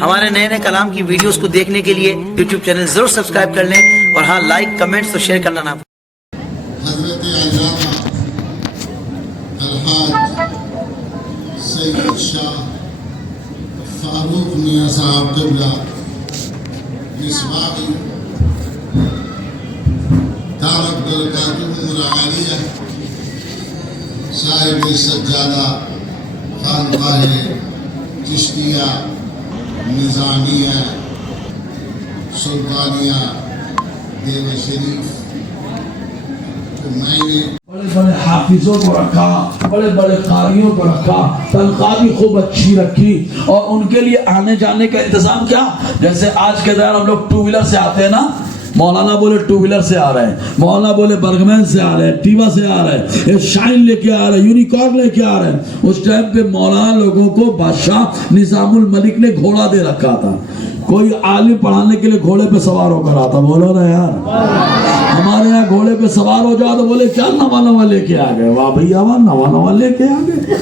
ہمارے نئے نئے کلام کی ویڈیوز کو دیکھنے کے لیے یوٹیوب چینل ضرور سبسکرائب کر لیں اور ہاں لائک کمنٹس اور شیئر کرنا نہ حضرت علامہ الحاج سید شاہ فاروق میاں صاحب قبلہ مصباحی دامت برکاتہم العالیہ صاحب سجادہ خانقاہ چشتیہ نظامیہ سلطانیہ دیو شریف کو میں نے بڑے بڑے حافظوں کو رکھا، بڑے بڑے قاریوں کو رکھا، تنخواہ بھی خوب اچھی رکھی اور ان کے لیے آنے جانے کا انتظام کیا؟ جیسے آج کے دور ہم لوگ ٹو ویلر سے آتے ہیں نا، مولانا بولے ٹو ویلر سے آ رہے ہیں، مولانا بولے برگمین سے آ رہے ہیں، ٹیوا سے آ رہے ہیں، شائن لے کے آ رہے ہیں، یونیکارن لے کے آ رہے ہیں۔ اس ٹائم پہ مولانا لوگوں کو بادشاہ نظام الملک نے گھوڑا دے رکھا تھا، کوئی عالم پڑھانے کے لیے گھوڑے پہ سوار ہو کر آتا، بولو نا یار، ہمارے یہاں گھوڑے پہ سوار ہو جاؤ تو بولے کیا نواں نواں لے کے آ گئے، واہ بھیا واہ نواں نواں لے کے آ گئے۔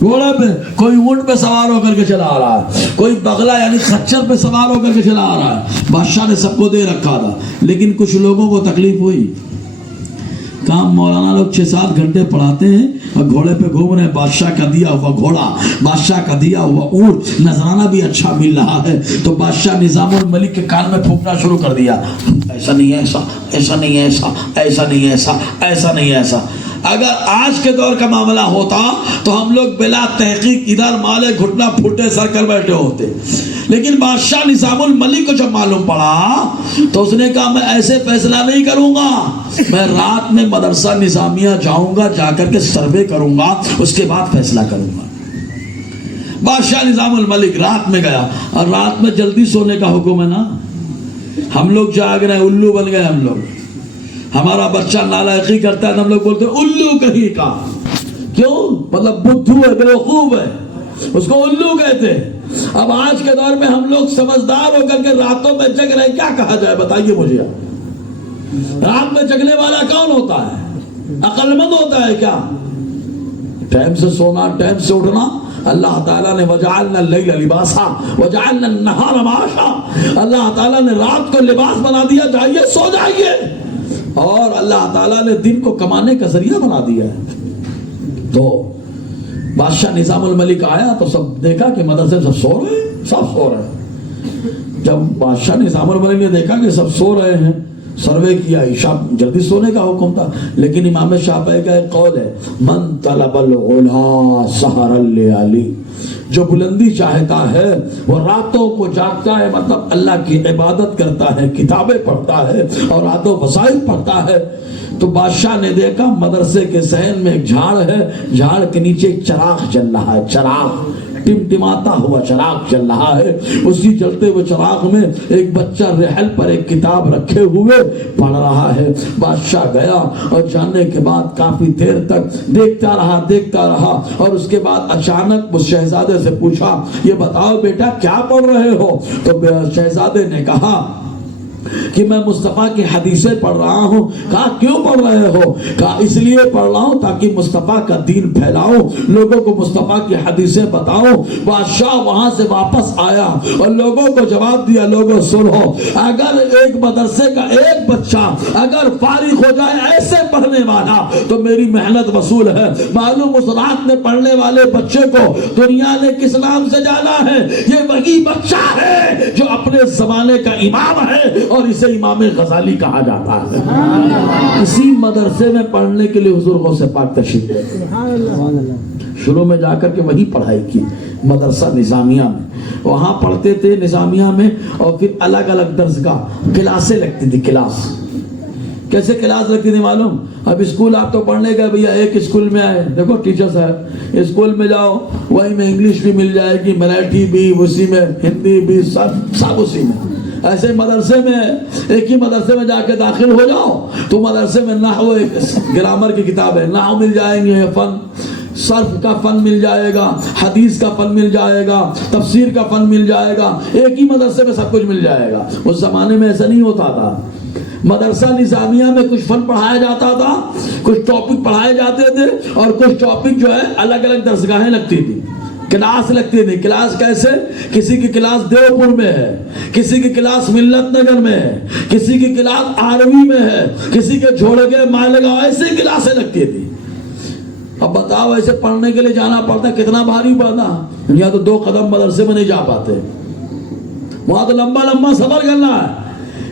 گھوڑے پہ کوئی اونٹ پہ سوار ہو کر کے چلا آ رہا ہے، کوئی بغلہ یعنی خچر پہ سوار ہو کر کے چلا آ رہا ہے، بادشاہ نے سب کو دے رکھا تھا۔ لیکن کچھ لوگوں کو تکلیف ہوئی، کام مولانا لوگ 6-7 گھنٹے پڑھاتے ہیں اور گھوڑے پہ گھوم رہے ہیں، بادشاہ کا دیا ہوا گھوڑا، بادشاہ کا دیا ہوا اونٹ، نذرانہ بھی اچھا مل رہا ہے، تو بادشاہ نظام الملک کے کان میں پھونکنا شروع کر دیا، ایسا نہیں ہے ایسا، ایسا نہیں ہے ایسا، ایسا نہیں ہے ایسا، ایسا نہیں ہے ایسا۔ اگر آج کے دور کا معاملہ ہوتا تو ہم لوگ بلا تحقیق ادھر مالے گھٹنا پھوٹے سر کر بیٹھے ہوتے، لیکن بادشاہ نظام الملک کو جب معلوم پڑا تو اس نے کہا میں ایسے فیصلہ نہیں کروں گا، میں رات میں مدرسہ نظامیہ جاؤں گا، جا کر کے سروے کروں گا، اس کے بعد فیصلہ کروں گا۔ بادشاہ نظام الملک رات میں گیا، اور رات میں جلدی سونے کا حکم ہے نا، ہم لوگ جاگ رہے ہیں، الو بن گئے ہم لوگ، ہمارا بچہ نالائقی کرتا ہے تو ہم لوگ بولتے ہیں الو کہیں کا، کیوں؟ مطلب بدھو ہے، بیوقوف ہے، اس کو الو کہتے ہیں۔ اب آج کے دور میں ہم لوگ سمجھدار ہو کر کے راتوں میں جگ رہے ہیں، کیا کہا جائے بتائیے مجھے؟ رات میں جگنے والا کون ہوتا ہے؟ عقل مند ہوتا ہے کیا؟ ٹائم سے سونا، ٹائم سے اٹھنا، اللہ تعالیٰ نے وَجَعَلْنَا اللَّيْلَ لِبَاسًا وَجَعَلْنَا النَّهَارَ مَعَاشًا، اللہ تعالیٰ نے رات کو لباس بنا دیا، جائیے سو جائیے، اور اللہ تعالیٰ نے دن کو کمانے کا ذریعہ بنا دیا ہے۔ تو بادشاہ نظام الملک آیا تو سب دیکھا کہ مدرسے سب سو رہے ہیں، سب سو رہے ہیں۔ جب بادشاہ نظام الملک نے دیکھا کہ سب سو رہے ہیں، سروے کیا، عشاء جلدی سونے کا حکم تھا، لیکن امام شافعی کا ایک قول ہے، من طلب العلا سحر اللیالی، جو بلندی چاہتا ہے وہ راتوں کو جاگتا ہے، مطلب اللہ کی عبادت کرتا ہے، کتابیں پڑھتا ہے اور راتوں وسائل پڑھتا ہے۔ تو بادشاہ نے دیکھا مدرسے کے صحن میں ایک جھاڑ ہے، جھاڑ کے نیچے ایک چراغ جل رہا ہے، چراغ ٹمٹماتا ہوا چراغ چل رہا ہے، اسی جلتے ہوئے چراغ میں ایک بچہ رحل پر ایک کتاب رکھے ہوئے پڑھ رہا ہے۔ بادشاہ گیا اور جانے کے بعد کافی دیر تک دیکھتا رہا، اور اس کے بعد اچانک اس شہزادے سے پوچھا یہ بتاؤ بیٹا کیا پڑھ رہے ہو؟ تو شہزادے نے کہا کہ میں مصطفیٰ کی حدیثیں پڑھ رہا ہوں۔ کہا کیوں پڑھ رہے ہو؟ کہا اس لیے پڑھ رہا ہوں تاکہ مصطفیٰ کا دین پھیلاؤں، لوگوں کو مصطفیٰ کی حدیثیں بتاؤں۔ بادشاہ وہاں سے واپس آیا اور لوگوں کو جواب دیا، لوگوں سنو، اگر ایک مدرسے کا ایک بچہ اگر فارغ ہو جائے ایسے پڑھنے والا تو میری محنت وصول ہے۔ معلوم اس رات میں پڑھنے والے بچے کو دنیا نے کس نام سے جانا ہے؟ یہ وہی بچہ ہے جو اپنے زمانے کا امام ہے، اور اسے امام غزالی کہا جاتا ہے۔ اسی مدرسے میں پڑھنے کے لیے حضور غوث پاک تشریف لے گئے، شروع میں جا کر کے وہی پڑھائی کی مدرسہ نظامیہ میں، وہاں پڑھتے تھے نظامیہ میں، اور پھر الگ الگ درسگاہ کلاسیں لگتی تھی۔ کلاس کیسے کلاس لگتی تھی معلوم؟ اب اسکول آپ تو پڑھنے گئے بھیا، ایک اسکول میں آئے، دیکھو ٹیچر صاحب اسکول میں جاؤ، وہی میں انگلش بھی مل جائے گی، مراٹھی بھی اسی میں، ہندی بھی، سب اسی میں۔ ایسے مدرسے میں ایک ہی مدرسے میں جا کے داخل ہو جاؤ تو مدرسے میں نحو، گرامر کی کتاب ہے، نحو مل جائیں گے، فن صرف کا فن مل جائے گا، حدیث کا فن مل جائے گا، تفسیر کا فن مل جائے گا، ایک ہی مدرسے میں سب کچھ مل جائے گا۔ اس زمانے میں ایسا نہیں ہوتا تھا، مدرسہ نظامیہ میں کچھ فن پڑھایا جاتا تھا، کچھ ٹاپک پڑھائے جاتے تھے، اور کچھ ٹاپک جو ہے الگ الگ درسگاہیں لگتی تھی۔ کلاس لگتی تھی. کلاس کیسے؟ کسی کی کلاس دیوپور میں ہے, کسی کی کلاس ملت نگر میں ہے, کسی کی کلاس آروی میں ہے, کسی کے جھوڑے کے مائلگاؤں, ایسے کلاسیں لگتی تھی. اب بتاؤ ایسے پڑھنے کے لیے جانا پڑتا کتنا بھاری پڑتا. یا تو 2 قدم مدرسے میں نہیں جا پاتے, وہاں تو لمبا لمبا سفر کرنا ہے.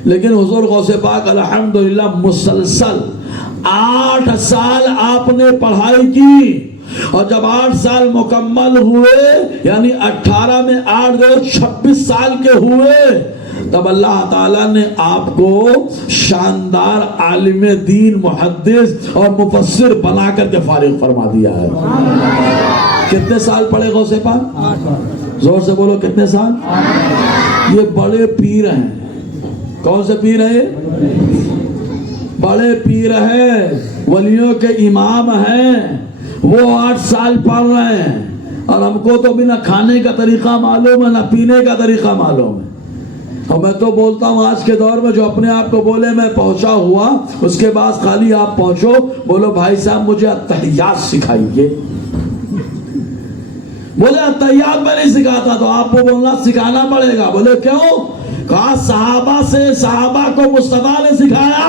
لیکن حضور غوث پاک الحمدللہ مسلسل 8 سال آپ نے پڑھائی کی, اور جب 8 سال مکمل ہوئے, یعنی 18 میں 8 دو 26 سال کے ہوئے, تب اللہ تعالیٰ نے آپ کو شاندار عالم دین, محدث اور مفسر بنا کر کے فارغ فرما دیا ہے. کتنے سال پڑھے غوث پاک؟ زور سے بولو کتنے سال؟ یہ بڑے پیر ہیں. کون سے پیر ہیں؟ بڑے پیر ہیں, ولیوں کے امام ہیں. وہ 8 سال پڑھ رہے ہیں, اور ہم کو تو بھی نہ کھانے کا طریقہ معلوم ہے نہ پینے کا طریقہ معلوم ہے. اور میں تو بولتا ہوں آج کے دور میں جو اپنے آپ کو بولے میں پہنچا ہوا, اس کے بعد خالی آپ پہنچو بولو بھائی صاحب مجھے التحیات سکھائیے. بولے التحیات میں نہیں سکھاتا, تو آپ کو بولنا سکھانا پڑے گا. بولے کیوں؟ کہا صحابہ سے, صحابہ کو مصطفیٰ نے سکھایا.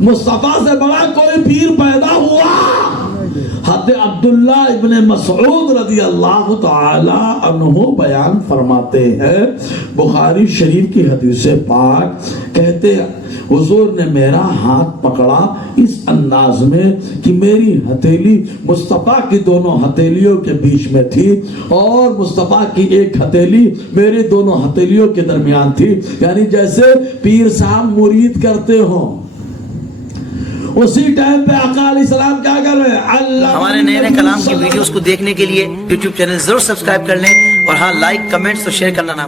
مصطفیٰ سے بڑا کوئی پیر پیدا ہوا؟ حضرت عبداللہ ابن مسعود رضی اللہ تعالی عنہ بیان فرماتے ہیں, بخاری شریف کی حدیث پاک, کہتے ہیں حضور نے میرا ہاتھ پکڑا اس انداز میں کہ میری ہتھیلی مصطفیٰ کی دونوں ہتھیلیوں کے بیچ میں تھی, اور مصطفیٰ کی ایک ہتھیلی میری دونوں ہتھیلیوں کے درمیان تھی. یعنی جیسے پیر صاحب مرید کرتے ہوں, اسی ٹائم پہ آقا علیہ السلام کیا کر رہے ہیں؟ ہمارے نئے نئے کلام کی ویڈیوز کو دیکھنے کے لیے یوٹیوب چینل ضرور سبسکرائب کر لیں, اور ہاں لائک, کمنٹس اور شیئر کرنا نہ